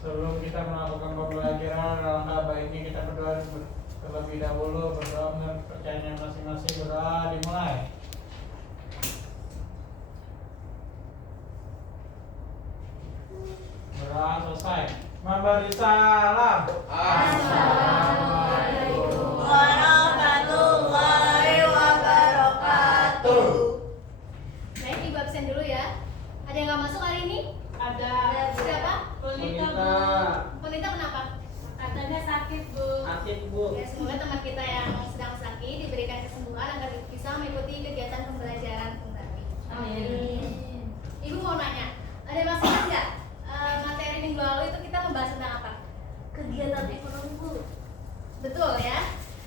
Sebelum kita melakukan pembelajaran, alangkah baiknya kita berdoa terlebih dahulu. Berdoa menurut percayaan masing-masing. Berdoa dimulai. Berdoa selesai. Memberi salam. Assalamualaikum warahmatullahi wabarakatuh. Baik, Ibu absen dulu ya. Ada yang nggak masuk hari ini? Ada. Siapa? Pelita, Bu. Pelita kenapa? Katanya sakit, Bu. Ya, semoga teman kita yang sedang sakit diberikan kesembuhan agar bisa mengikuti kegiatan pembelajaran kembali. Amin. Ibu mau nanya, ada masih ingat nggak materi minggu lalu itu kita membahas tentang apa? Kegiatan ekonomi, Bu. Betul ya.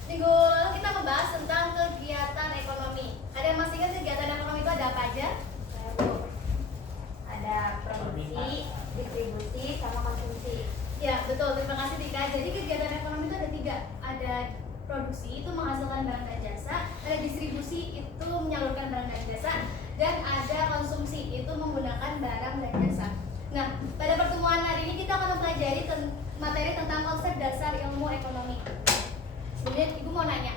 Minggu lalu kita membahas tentang kegiatan ekonomi. Ada yang masih ingat kegiatan ekonomi itu ada apa aja? Ada produksi, distribusi, sama konsumsi. Ya betul, terima kasih Tika. Jadi kegiatan ekonomi itu ada tiga. Ada produksi, itu menghasilkan barang dan jasa. Ada distribusi, itu menyalurkan barang dan jasa. Dan ada konsumsi, itu menggunakan barang dan jasa. Nah, pada pertemuan hari ini kita akan mempelajari materi tentang konsep dasar ilmu ekonomi. Sebenarnya Ibu mau nanya,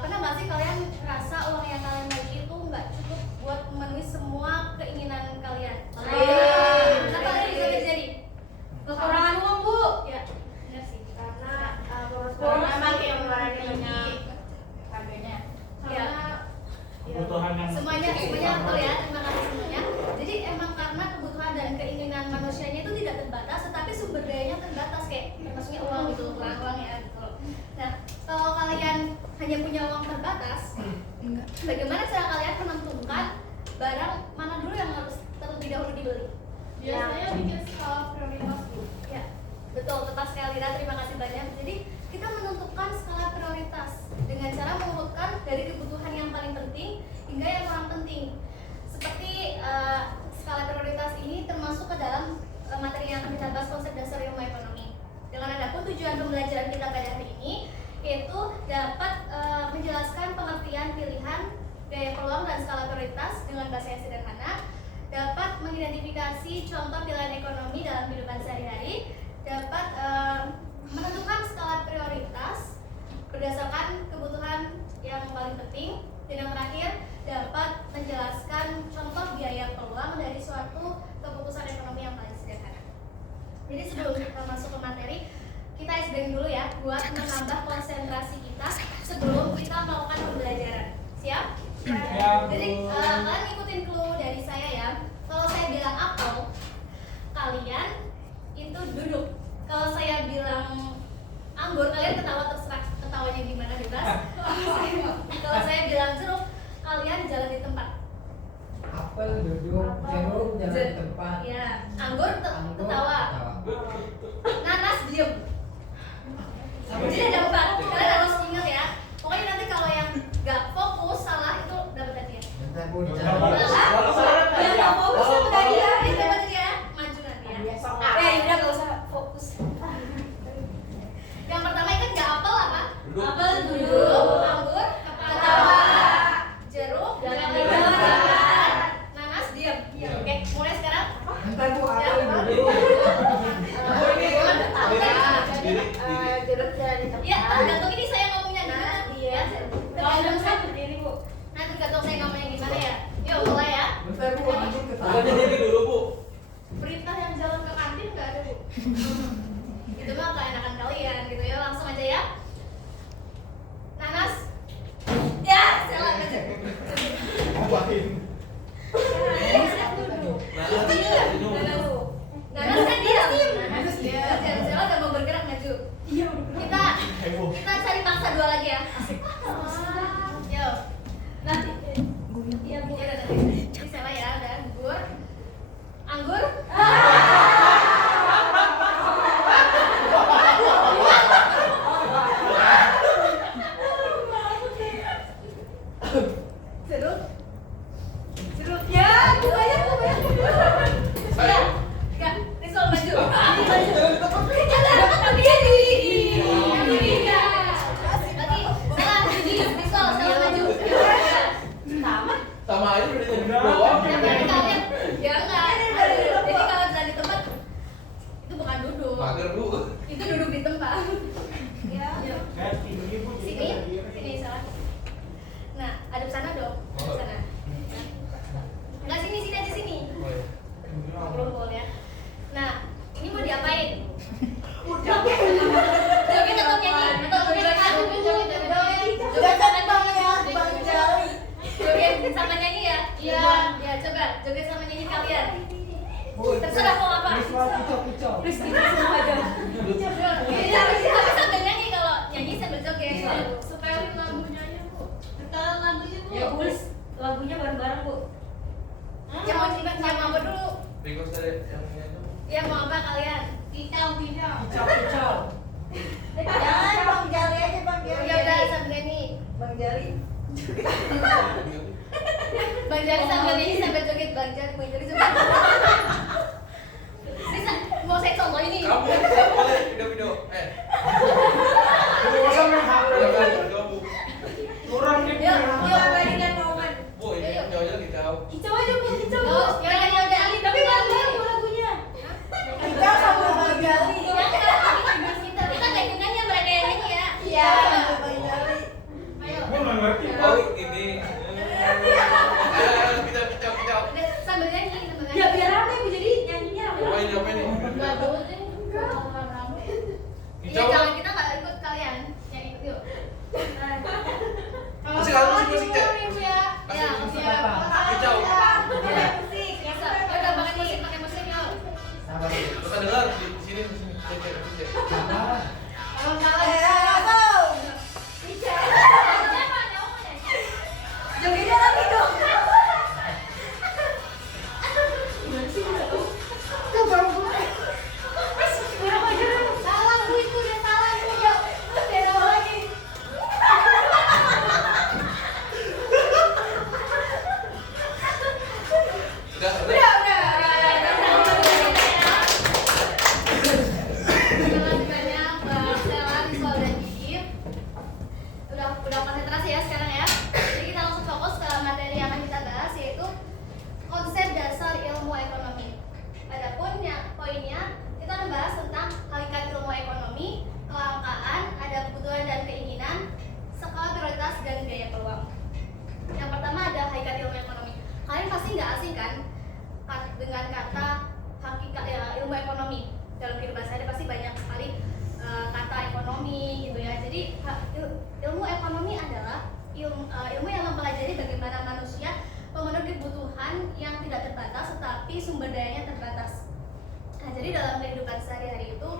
pernah nggak sih kalian rasa uang yang kalian miliki itu nggak cukup buat memenuhi semua keinginan kalian? Kenapa kalian bisa terjadi? Kekurangan uang, Bu. Ya, benar sih. Karena boros Emang yang mengeluarkan banyak harganya. Ya. Kebutuhan yang Semuanya betul ya, terima kasih semuanya. Jadi emang karena kebutuhan dan keinginan manusianya itu tidak terbatas, tetapi sumber dayanya terbatas, kayak termasuknya uang gitu, uang ya betul. Nah, kalau kalian hanya punya uang terbatas, bagaimana cara kalian menentukan barang mana dulu yang harus terlebih dahulu dibeli? Biasanya bikin skala prioritas, Bu. Ya, betul, tepat sekali Rira, terima kasih banyak. Jadi kita menentukan skala prioritas dengan cara mengurutkan dari kebutuhan yang paling penting hingga yang kurang penting. Seperti skala prioritas ini termasuk ke dalam materi yang akan kita bahas, konsep dasar ilmu ekonomi. Dengan adapun tujuan pembelajaran kita pada hari ini yaitu dapat menjelaskan pengertian pilihan, gaya peluang dan skala prioritas dengan bahasa yang sederhana, dapat mengidentifikasi contoh pilihan ekonomi dalam kehidupan sehari-hari, dapat menentukan skala prioritas berdasarkan kebutuhan yang paling penting, dan yang terakhir dapat menjelaskan contoh biaya peluang dari suatu keputusan ekonomi yang paling sederhana. Jadi sebelum kita masuk ke materi, kita SBM dulu ya buat menambah konsentrasi kita sebelum kita melakukan pembelajaran. Siap? Ya, Bu. Jadi kalian ikutin clue dari saya ya. Kalau saya bilang apel, kalian itu duduk. Kalau saya bilang anggur, kalian ketawa, terserah ketawanya gimana, bebas. Kalau saya bilang jeruk, kalian jalan di tempat. Apel duduk, jeruk jalan di tempat. Ya, anggur Anggur, ketawa. ketawa. Nanas diem. Jadi ada empat. Kalian harus ingat ya. Pokoknya nanti kalau yang nggak fokus salah itu dapat hadiah. Bentar, Bu, Bentar, dicari. Bu. Ya nggak fokus dapat hadiah. Ini dapat hadiah. Maju nanti ya. Udah nggak usah fokus. Yang pertama ingat nggak apel apa? Apel duduk. Anggur ketawa. Jeruk jalan. Nanas diem. Oke, mulai sekarang. Bentar, Bu, Ya. apel duduk. Jeruk jalan di tempat. Ya, tergantung ini saya ngomongnya gimana. Iya. Kalau Tergantung saya. berdiri, Bu. Nah, tergantung saya ngomongnya gimana ya. Yuk, mulai ya. Bentar, Bu, anggur ketawa. Bukannya diri dulu, Bu. Perintah yang jalan ke kantin nggak ada, Bu. Itu mah keenakan kalian gitu ya. Langsung aja ya. Nanas. Ya, salah aja. Ngapain? Nanas kan diam. Nanas diam. Jalan udah mau bergerak maju. Kita cari paksa dua lagi ya. Asik. Yo. Nanti. Iya, Bu. Ya udah nanti. Ini salah ya, udah anggur. Anggur. Jeruk. Jeruk. Ya, banyak Bu. Ya. Enggak, Rizal maju. Jangan dia di. Lagi. Salah, di Rizal salah maju. Sama aja udah jadi Udah. doang. Ya, berarti kalian ya enggak. Jadi kalau jalan di tempat itu bukan duduk. coba joget sama nyanyi kalian. Boy, Terserah mau apa. visual kicau-kicau. Iya, tapi sambil nyanyi, kalau nyanyi sambil joget. Supaya lagunya ya Bu. Sekarang lagunya Bu. Ya Bu, lagunya bareng-bareng Bu. Yang mau yang apa dulu? Request dari yang ini aja. Yang mau apa kalian? Kicau. Kicau-kicau. Jangan Bang Jali aja Bang Jali. Ya udah sambil nyanyi. Bang Jali. Bang Jali sambil nyanyi sambil joget. Bang Jali joget. Bisa mau saya contoh ini. Kamu boleh video-video. Bosan main HP. Kamu. Kurang nih. Yuk, yuk. Bandingkan momen. Bu, ini jauh aja kicau. Kicau aja Bu, kicau Bu. Yuk, ya udah. Tapi bareng-bareng Bu lagunya. Kicau sama Bang Jali. Kita nggak ikut nyanyi, mereka yang nyanyi ya. Iya, Bang Jali. Ayo. Gue nggak ngerti. Oh, ini. Kicau. Udah, sambil nyanyi. Ya biar rame Bu, jadi nyanyinya rame. Apa ini? Enggak boleh. Iya, Kicau. jangan, kita nggak ikut kalian. Yang ikut yuk. Musik, musik, Cek. Ya, Kasih musik. ya. Kicau. Musik. Bisa. Ya udah, pakai musik yuk. Sabar. Kita dengar di sini. Cek. Sabar. Kalau salah ya, Bang. Kicau. Jogetnya lagi dong. Salah Bu, itu udah salah Bu. Yuk, beda lagi. Udah. Terima kasih banyak Mbak Stella, Rizal, dan Gigi. Udah konsentrasi ya sekarang ya. Jadi kita langsung fokus ke materi yang akan kita bahas, yaitu konsep dasar ilmu ekonomi. Adapun ya poinnya kita akan bahas tentang hakikat ilmu ekonomi, kelangkaan, ada kebutuhan dan keinginan, skala prioritas dan biaya peluang. Yang pertama ada hakikat ilmu ekonomi. Kalian pasti nggak asing kan dengan kata hakikat ya, ilmu ekonomi. Dalam kehidupan saya pasti banyak sekali kata ekonomi gitu ya. Jadi ilmu ekonomi adalah ilmu yang mempelajari bagaimana manusia memenuhi kebutuhan yang tidak terbatas tetapi sumber dayanya terbatas. Nah, jadi dalam kehidupan sehari-hari itu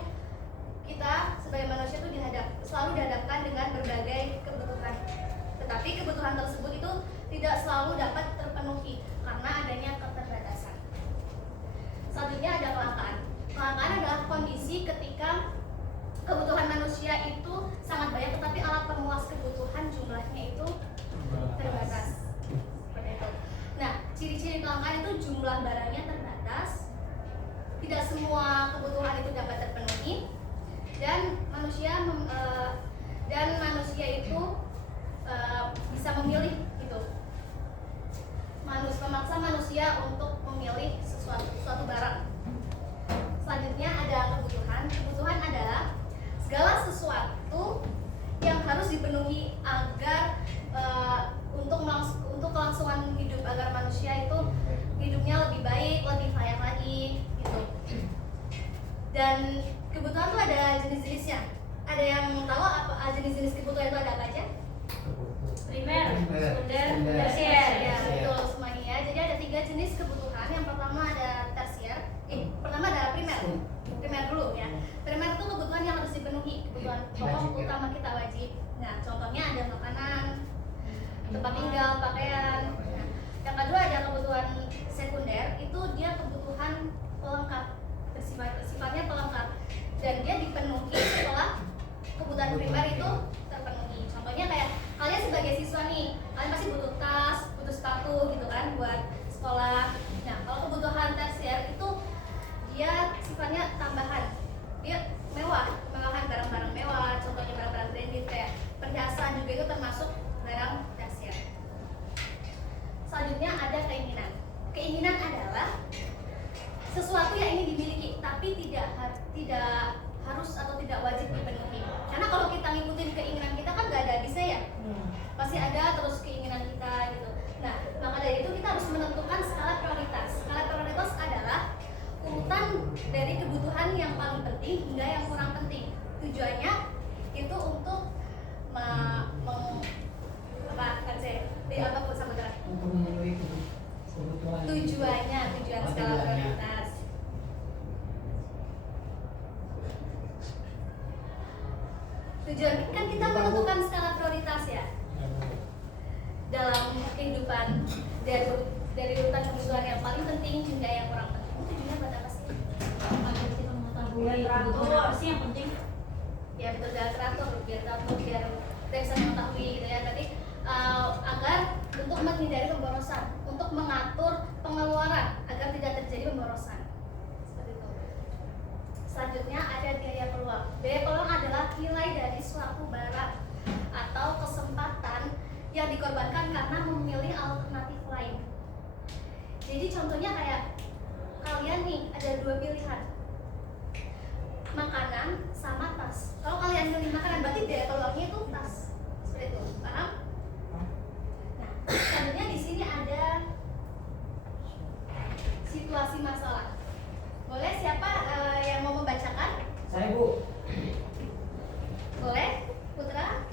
kita sebagai manusia itu selalu dihadapkan dengan berbagai kebutuhan. Tetapi kebutuhan tersebut itu tidak selalu dapat terpenuhi karena adanya keterbatasan. Selanjutnya ada kelangkaan. Kelangkaan adalah kondisi ketika kebutuhan manusia itu sangat banyak tetapi alat pemuas kebutuhan jumlahnya itu terbatas. Seperti itu. Nah, ciri-ciri kelangkaan itu jumlah barangnya terbatas, tidak semua kebutuhan itu dapat terpenuhi, dan manusia itu bisa memilih gitu. Memaksa manusia untuk memilih suatu barang. Selanjutnya ada kebutuhan. Kebutuhan adalah segala sesuatu yang harus dipenuhi agar untuk kelangsungan hidup, agar manusia itu hidupnya lebih baik, lebih layak lagi gitu. Dan kebutuhan itu ada jenis-jenisnya. Ada yang tahu apa jenis-jenis kebutuhan itu ada apa aja? Primer, sekunder, Sekunder. tersier. Ya, betul semuanya ya. Jadi ada 3 jenis kebutuhan. Yang pertama ada tersier. Pertama ada primer. Primer dulu ya. Primer itu kebutuhan yang harus dipenuhi, kebutuhan pokok Wajib, ya. utama kita wajib. Nah, contohnya ada makanan, tempat tinggal, pakaian. Nah, yang kedua ada kebutuhan sekunder. Itu dia kebutuhan pelengkap, sifatnya pelengkap, dan dia dipenuhi setelah kebutuhan primer itu terpenuhi. Contohnya kayak kalian sebagai siswa nih, kalian pasti butuh tas, butuh sepatu gitu kan buat sekolah. Nah, kalau kebutuhan tersier itu dia sifatnya tambahan, dia mewah, kemewahan, barang-barang mewah, contohnya barang-barang branded kayak perhiasan juga itu termasuk barang tersier. Selanjutnya ada keinginan. Keinginan adalah sesuatu yang ingin dimiliki tapi tidak harus atau tidak wajib dipenuhi. Karena kalau kita ngikutin keinginan kita kan gak ada habisnya ya. Pasti ada terus keinginan kita gitu. Nah, maka dari itu kita harus menentukan skala prioritas. Skala prioritas adalah urutan dari kebutuhan yang paling penting hingga yang kurang penting. Tujuannya itu untuk untuk memenuhi kebutuhan tujuan skala prioritas. Tujuan kan kita menentukan skala prioritas ya dalam kehidupan dari urutan kebutuhan yang paling penting hingga yang kurang penting. Tujuannya buat apa sih? Agar kita mengetahui kebutuhan apa sih yang penting. Ya betul, biar teratur, biar kita bisa mengetahui gitu ya. Berarti agar untuk menghindari pemborosan, untuk mengatur pengeluaran agar tidak terjadi pemborosan. Seperti itu. Selanjutnya ada biaya peluang. Biaya peluang adalah nilai dari suatu barang atau kesempatan yang dikorbankan karena memilih alternatif lain. Jadi contohnya kayak kalian nih ada dua pilihan, makanan sama tas. Kalau kalian milih makanan berarti biaya peluangnya itu tas. Seperti itu, paham? Nah, selanjutnya di sini ada situasi masalah. Boleh siapa yang mau membacakan? Saya Bu. Boleh, Putra?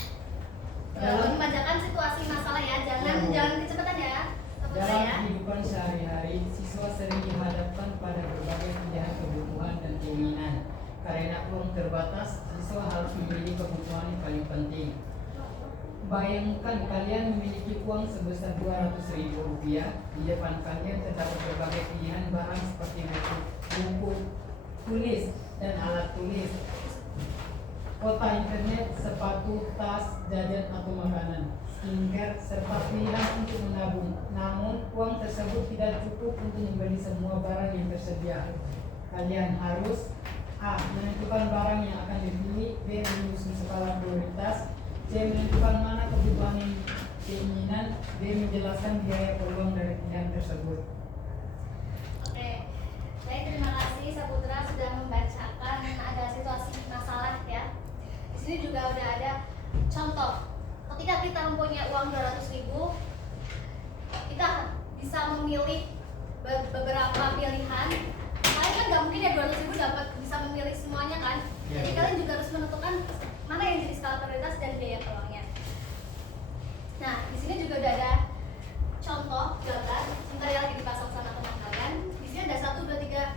Membacakan situasi masalah ya, jangan kecepatan ya. Dalam kehidupan sehari-hari, siswa sering dihadapkan pada berbagai pilihan kebutuhan dan keinginan. Karena uang terbatas, siswa harus memilih kebutuhan yang paling penting. Bayangkan kalian memiliki uang sebesar Rp200.000. Di depan kalian terdapat berbagai pilihan barang seperti buku tulis dan alat tulis, kuota internet, sepatu, tas, jajan atau makanan, skincare, serta pilihan untuk menabung. Namun, uang tersebut tidak cukup untuk membeli semua barang yang tersedia. Kalian harus A. Menentukan barang yang akan dipilih, B. Menyusun skala prioritas, C. Menentukan mana kebutuhan yang keinginan, D. Menjelaskan biaya peluang dari pilihan tersebut. Oke, baik, terima kasih Saputra sudah membacakan ada situasi masalah ya. Di sini juga udah ada contoh. Ketika kita mempunyai uang 200.000, kita bisa memilih beberapa pilihan. Kalian kan nggak mungkin ya 200.000 dapat bisa memilih semuanya kan. Jadi kalian juga harus menentukan mana yang jadi skala prioritas dan biaya peluangnya. Nah, di sini juga udah ada contoh gambar. Sebentar ya, lagi dipasang sama teman kalian. Di sini ada 1, 2, 3,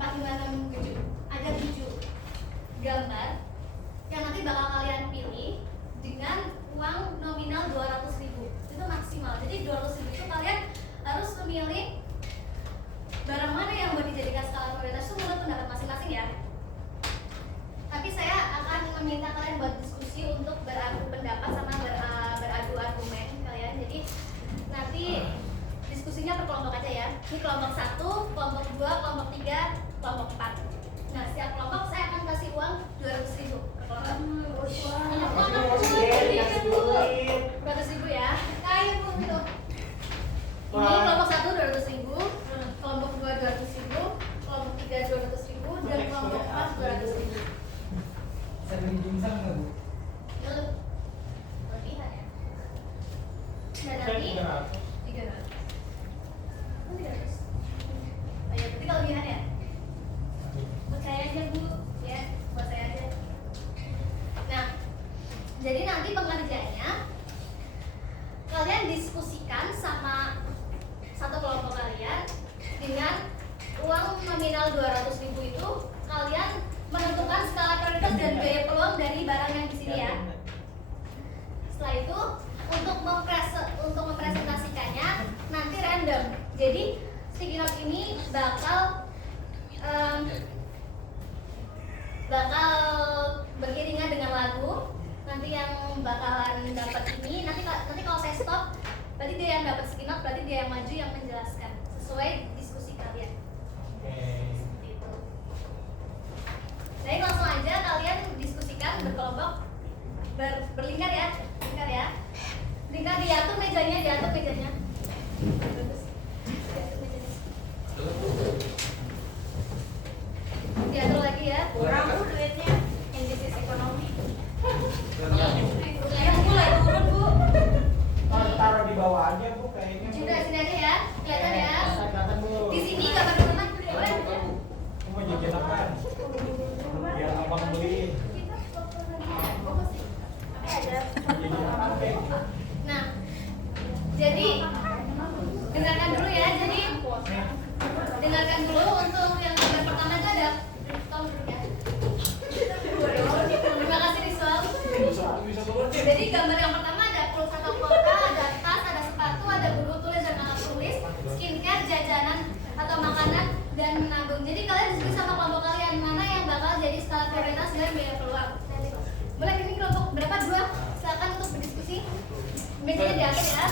4, 5, 6, 7. Ada 7 gambar yang nanti bakal kalian pilih dengan uang nominal 200.000. Itu maksimal. Jadi 200.000 itu kalian harus memilih barang mana yang mau dijadikan skala prioritas itu menurut pendapat masing-masing ya. Tapi saya akan meminta kalian buat diskusi untuk beradu pendapat sama beradu argumen kalian. Jadi nanti diskusinya per kelompok aja ya. Ini kelompok 1, kelompok 2, kelompok 3, kelompok 4. Nah, setiap kelompok saya akan kasih uang 200.000 per kelompok. Uang 200.000 ya. Kayu Bu gitu. Ini kelompok 1 200.000, kelompok 2 200.000, kelompok 3 200.000, dan kelompok 4 200.000. Saya beli dimsum nggak Bu? Lebihan ya. Dan nanti 300. Oh, 300. Oh ya, berarti kelebihan ya? Buat saya aja Bu, ya, buat saya aja. Nah, jadi nanti pengerjaannya kalian diskusikan sama satu kelompok kalian dengan uang nominal 200.000 itu kalian menentukan skala prioritas dan biaya peluang dari barang yang di sini ya. Setelah itu untuk mempresentasikannya nanti random. Jadi sticky note ini bakal beriringan dengan lagu. Nanti yang bakalan dapat ini nanti kalau saya stop berarti dia yang dapat sticky note, berarti dia yang maju yang menjelaskan sesuai diskusi kalian. Seperti itu. Jadi langsung aja kalian diskusikan berkelompok berlingkar ya, lingkar diatur mejanya, Bagus. Diatur mejanya. Diatur lagi ya. Kurang Bu duitnya. Yang di sisi ekonomi. Yang mulai turun Bu. Taruh di bawah aja Bu kayaknya. Sudah sini aja ya, kelihatan ya. Kelihatan Bu. Di sini gambar teman boleh. Aku mau jajan apaan? Biar abang beliin. Jajan apa? Nah, jadi jadi skala prioritas dan biaya peluang. Boleh ini kelompok berapa? 2. Silakan untuk berdiskusi. Mejanya diangkat ya.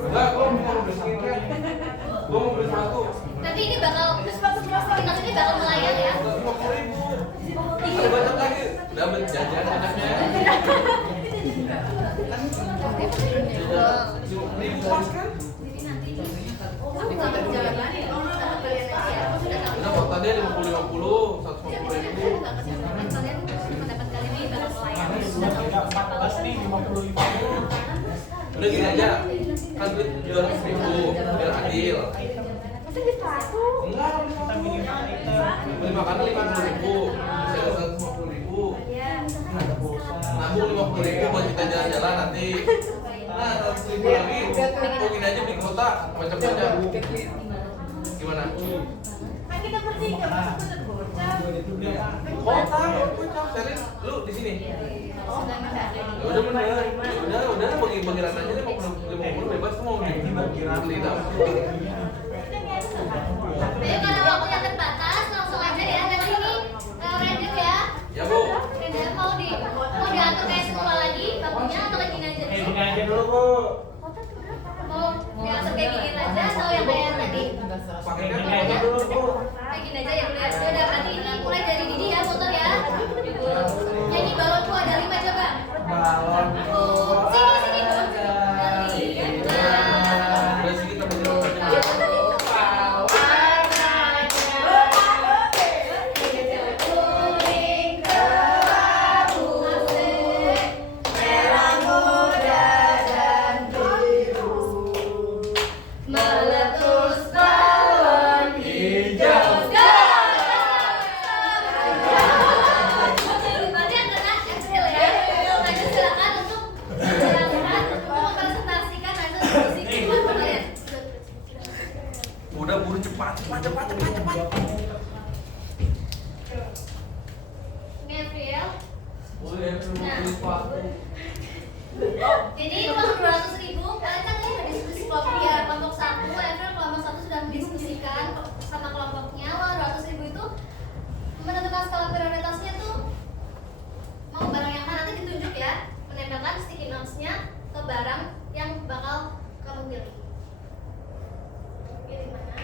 Enggak, gua mau beli skincare. Gua mau beli sepatu. Nanti ini bakal kita ini bakal melayani ya. 50.000. Ada banyak lagi. Dapat jajan banyaknya. Ribu pas kan? Jadi nanti tapi kalau jalan lagi ya. Kita kalian aja ya. Aku sudah tahu. Udah kuotanya 50-50, 150.000. Kalian pendapat kalian ini bakal melayani. Sudah tahu. 14 nih 55. Udah gini aja. Kan duit 200.000 biar adil. Enggak, Kita minimal kita beli makanan 50.000, saya 150.000. ada pulsa. Nabung 50.000 buat kita jalan-jalan nanti. Nah, 100.000 lagi. Kok gini aja beli kuota macam-macam. Gimana? Kan kita bertiga, masa bener bocah. Kuota, serius, lu di sini. Sudah minta. Ya udah bener, udah bagi-bagi rata aja deh 50 bebas tuh mau beli dapat. Jadi karena waktunya terbatas, langsung aja ya. Nanti ini random ya. Ya Bu. Random mau diatur kayak semula lagi, bakunya atau kayak gini aja? Gini aja dulu, Bu. Mau diatur kayak gini aja atau yang kayak tadi? Pakai Gini aja dulu, Bu. Kayak gini aja ya udah. Ya udah berarti ini mulai dari Didi ya, motor ya. Nyanyi balonku ada 5 coba. Balon. Oh, sini dong. Udah sih kita berjalan. Meletus balon hijau. Berarti yang kena April ya. Lanjut silakan untuk mempresentasikan hasil diskusi kalian. Udah buru cepat. Ini April. Udah beli sepatu. Jadi uang 200.000, kalian kan tadi udah diskusi kelompok ya, kelompok 1, April kelompok 1 sudah mendiskusikan sama kelompoknya. Uang 200.000 itu menentukan skala prioritasnya tuh mau barang yang mana, nanti ditunjuk ya, menempelkan sticky notes-nya ke barang yang bakal kamu pilih. Pilih mana?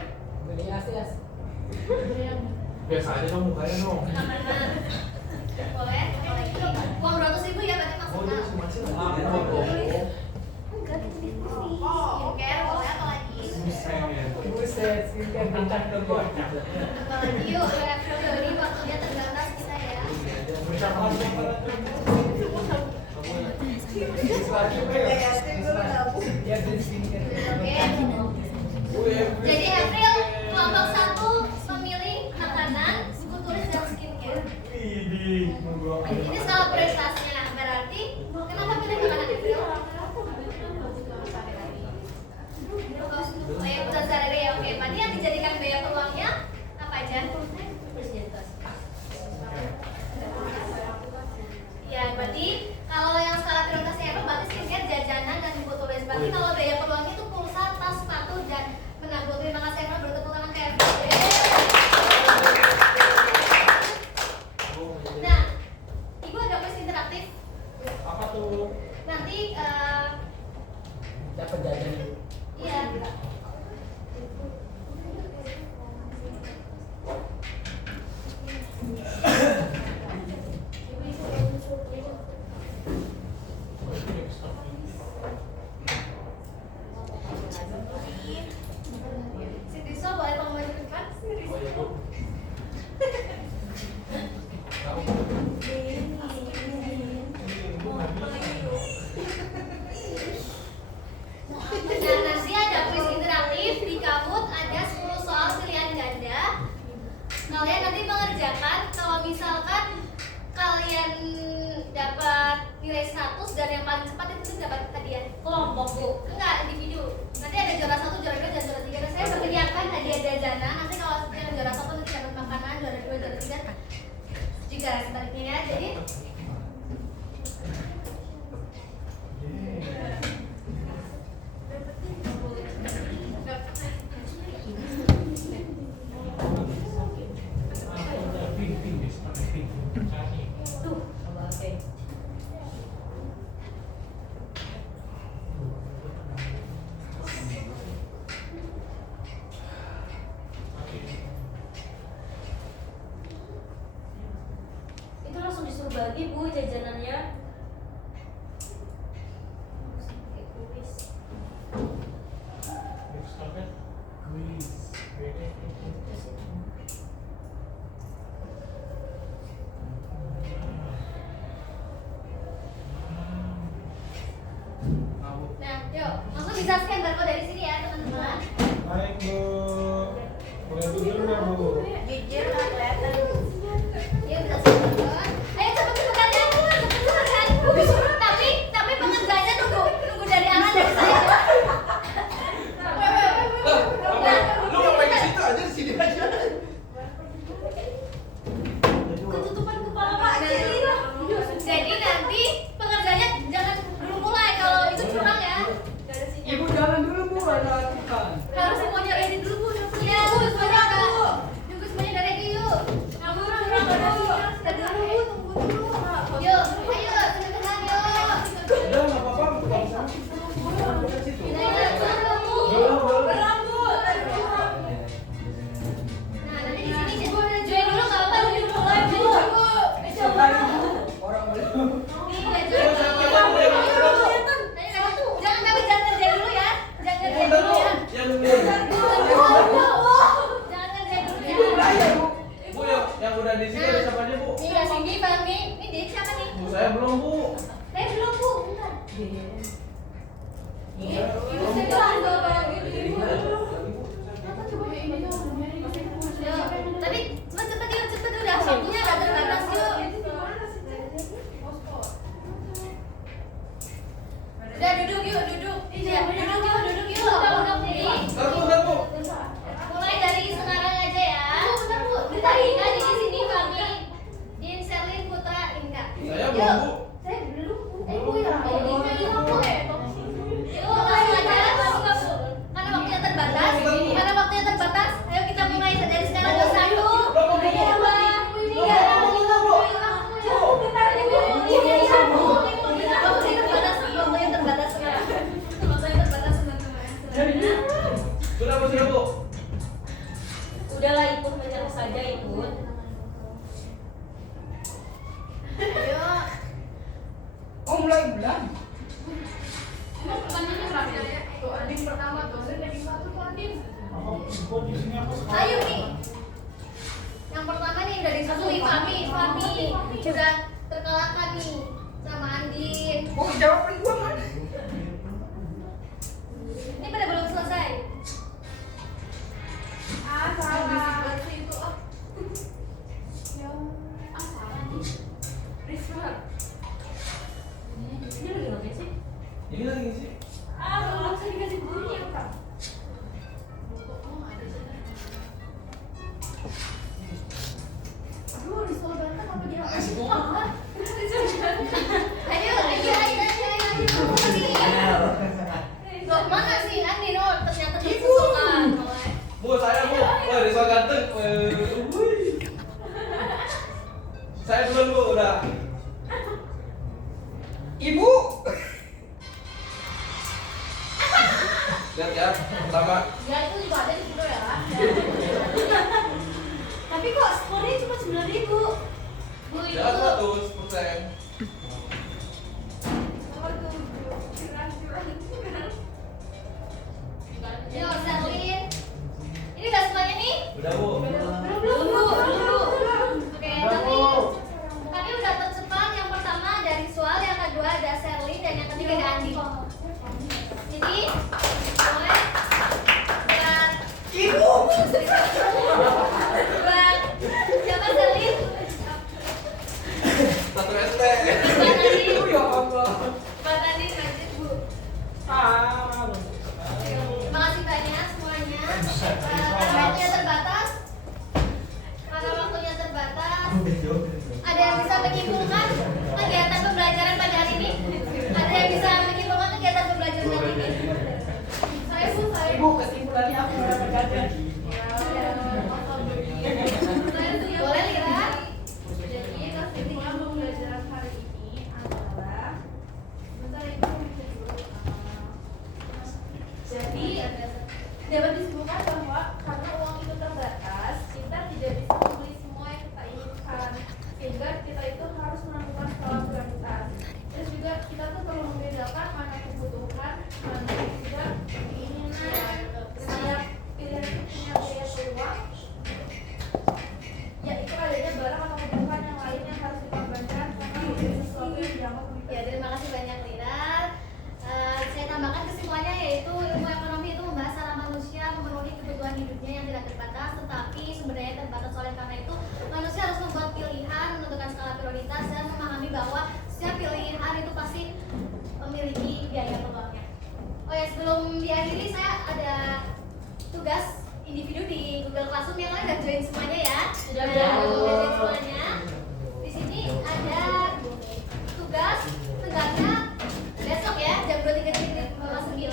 Beli ACS. Biasa aja dong mukanya dong. Boleh? Apalagi uang 200.000 ya berarti masuk ke enggak, kita diskusi skincare, boleh apa lagi? Buset, skincare bintang dong. Apalagi yuk, April ini waktunya terbatas kita ya. Ya beli skincare. Oke. Jadi April kelompok 1 memilih makanan, buku tulis dan skincare. Ini skala prestasinya, berarti kenapa pilih makanan April? Oh ya, udah sadar ya, oke. Berarti yang dijadikan biaya peluangnya apa aja? Ya, berarti kalau yang skala prioritasnya April berarti skincare, jajanan, dan buku tulis. Berarti kalau biaya peluangnya itu pulsa, tas, sepatu, dan menabung. Terima kasih April, bertepuk tangan kayak Nah, Ibu ada kuis interaktif. Apa tuh? Nanti Dapat jajan. iya. Si Diso boleh tolong maju ke depan? Nah, nanti ada kuis interaktif di Kahoot, ada 10 soal pilihan ganda. Kalian nanti mengerjakan, kalau misalkan kalian dapat nilai 100 dan yang paling cepat itu dapat hadiah kelompok Bu. Enggak, individu. Nanti ada juara 1, juara 2, dan juara 3. Dan saya menyediakan hadiah jajanan. Nanti kalau yang juara 1 nanti dapat makanan, juara 2, juara 3 juga sebaliknya ya. Jadi Itu langsung disuruh bagi Bu jajanannya. Nah, yuk, langsung bisa scan barcode dari sini ya teman-teman. Baik Bu, boleh dulu ya Bu. Jujur nggak kelihatan. Iya bisa scan barcode. Ayo cepet-cepetan ya, cepet-cepetan. Tapi pengerjanya nunggu dari arah dari saya. Lu ngapain di situ aja, di sini aja. Ketutupan kepala Pak. Jadi nanti pengerjanya jangan dulu mulai kalau itu curang ya. Ibu jalan dulu Bu, ada aturan. Harus semuanya ready dulu Bu. Iya, Bu, semuanya enggak. Nunggu semuanya udah ready yuk. Kamu curang dulu. Tunggu dulu. Yuk, ayo teman-teman yuk. Udah nggak apa-apa, nggak usah. Kita yuk, curang Bu. Belum. Nah, nanti di sini join dulu enggak apa-apa dulu mulai Bu. Coba. Orang boleh. Nih, join dulu. Jangan tapi jangan kerja dulu ya. Jangan kerja dulu ya. Yang Jangan kerja dulu ya. Bu, yang udah di sini ada siapa aja Bu? Nih, udah Cindy, Fahmi. Ini dia siapa nih? Bu, saya belum Bu. Saya belum Bu, bentar. Ibu saya doang dong. Yuk, tapi cepet-cepet yuk, cepet udah waktunya nggak terbatas yuk. Udah duduk yuk, duduk. Iya, duduk yuk. Nih, Bentar Bu. mulai dari sekarang aja ya. Bentar Inka di sini Fahmi. Din Selin Putra Inka. Saya belum Bu. Saya belum. Bu ya. Yuk, langsung aja. Karena waktunya terbatas. Ayo kita mulai dari sekarang. Yuk, 1, 2, 3. Waktunya terbatas sekarang. Sudah Bu, sudah Bu. Udahlah ikut menyerah saja ikut. Ayo. Oh mulai bulan. Apa di sini apa sekarang? Ayo nih. Yang pertama nih udah disusui Fahmi. Udah terkalahkan nih sama Andin. Oh jawabin gua mana? Ini pada belum selesai. Ini lagi ngapain sih? Ini lagi sih. Belum saya dikasih bunyi ya Kak. Ayo. Loh, mana sih Andin? Oh, ternyata tersusulkan. Bu, saya Bu. Wah, Rizal ganteng. Wuih. Saya duluan Bu, udah. Ibu. Lihat ya, pertama. Ya itu juga ada di situ ya. Tapi kok skornya cuma 9.000? Bu itu. Ya, 100%. Yo, Selin. Ini udah semuanya nih? Udah Bu. Belum. Oke, tapi udah tercepat. Yang pertama dari Sual, yang kedua ada Selin, dan yang ketiga ada Andi. Jadi, mulai buat siapa Selin? Satu ST. Buat Andi. Ya Allah. Buat Andi, lanjut Bu. Makasih banyak semuanya. Karena waktunya terbatas. Ada yang bisa menyimpulkan kegiatan pembelajaran pada hari ini? Ada yang bisa menyimpulkan kegiatan pembelajaran hari ini? Ya, terima kasih banyak Lina. Saya tambahkan kesimpulannya yaitu ilmu ekonomi itu membahas cara manusia memenuhi kebutuhan hidupnya yang tidak terbatas, tetapi sumber daya terbatas. Oleh karena itu, manusia harus membuat pilihan, menentukan skala prioritas, dan memahami bahwa setiap pilihan itu pasti memiliki biaya peluangnya. Oh ya, sebelum diakhiri saya ada tugas individu di Google Classroom yang lain udah join semuanya ya. Sudah join semuanya. Di sini ada tugas tegaknya besok ya jam 23.59.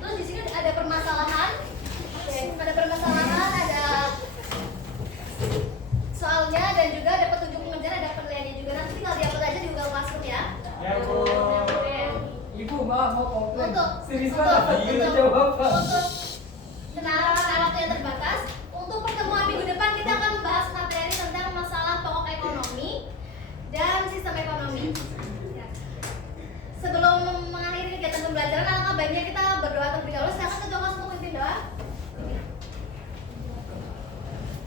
Terus di sini ada permasalahan. Oke, ada permasalahan, ada soalnya dan juga ada petunjuk pengerjaan, ada penilaiannya juga. Nanti tinggal diupload aja di Google Classroom ya. Ya Bu. Oke. Ibu mau komplain. Untuk Serius banget kita jawab Pak. untuk karena waktu yang terbatas, untuk pertemuan minggu depan kita akan membahas materi tentang masalah pokok ekonomi dan sistem ekonomi. Ya. Sebelum mengakhiri kegiatan pembelajaran, alangkah baiknya kita berdoa terlebih dahulu. Silakan ketua kelas untuk memimpin doa.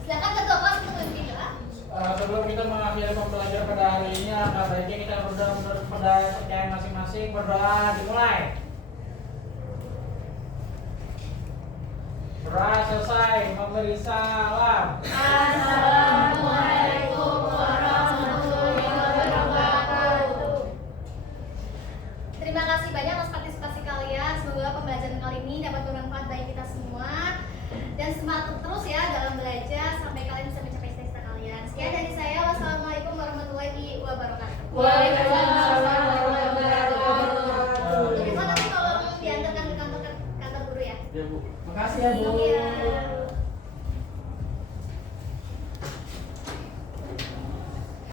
Silakan ketua kelas untuk memimpin doa. Sebelum kita mengakhiri pembelajaran pada hari ini, alangkah baiknya kita berdoa menurut pada percayaan masing-masing. Berdoa dimulai. Berdoa selesai, memberi salam. Assalamualaikum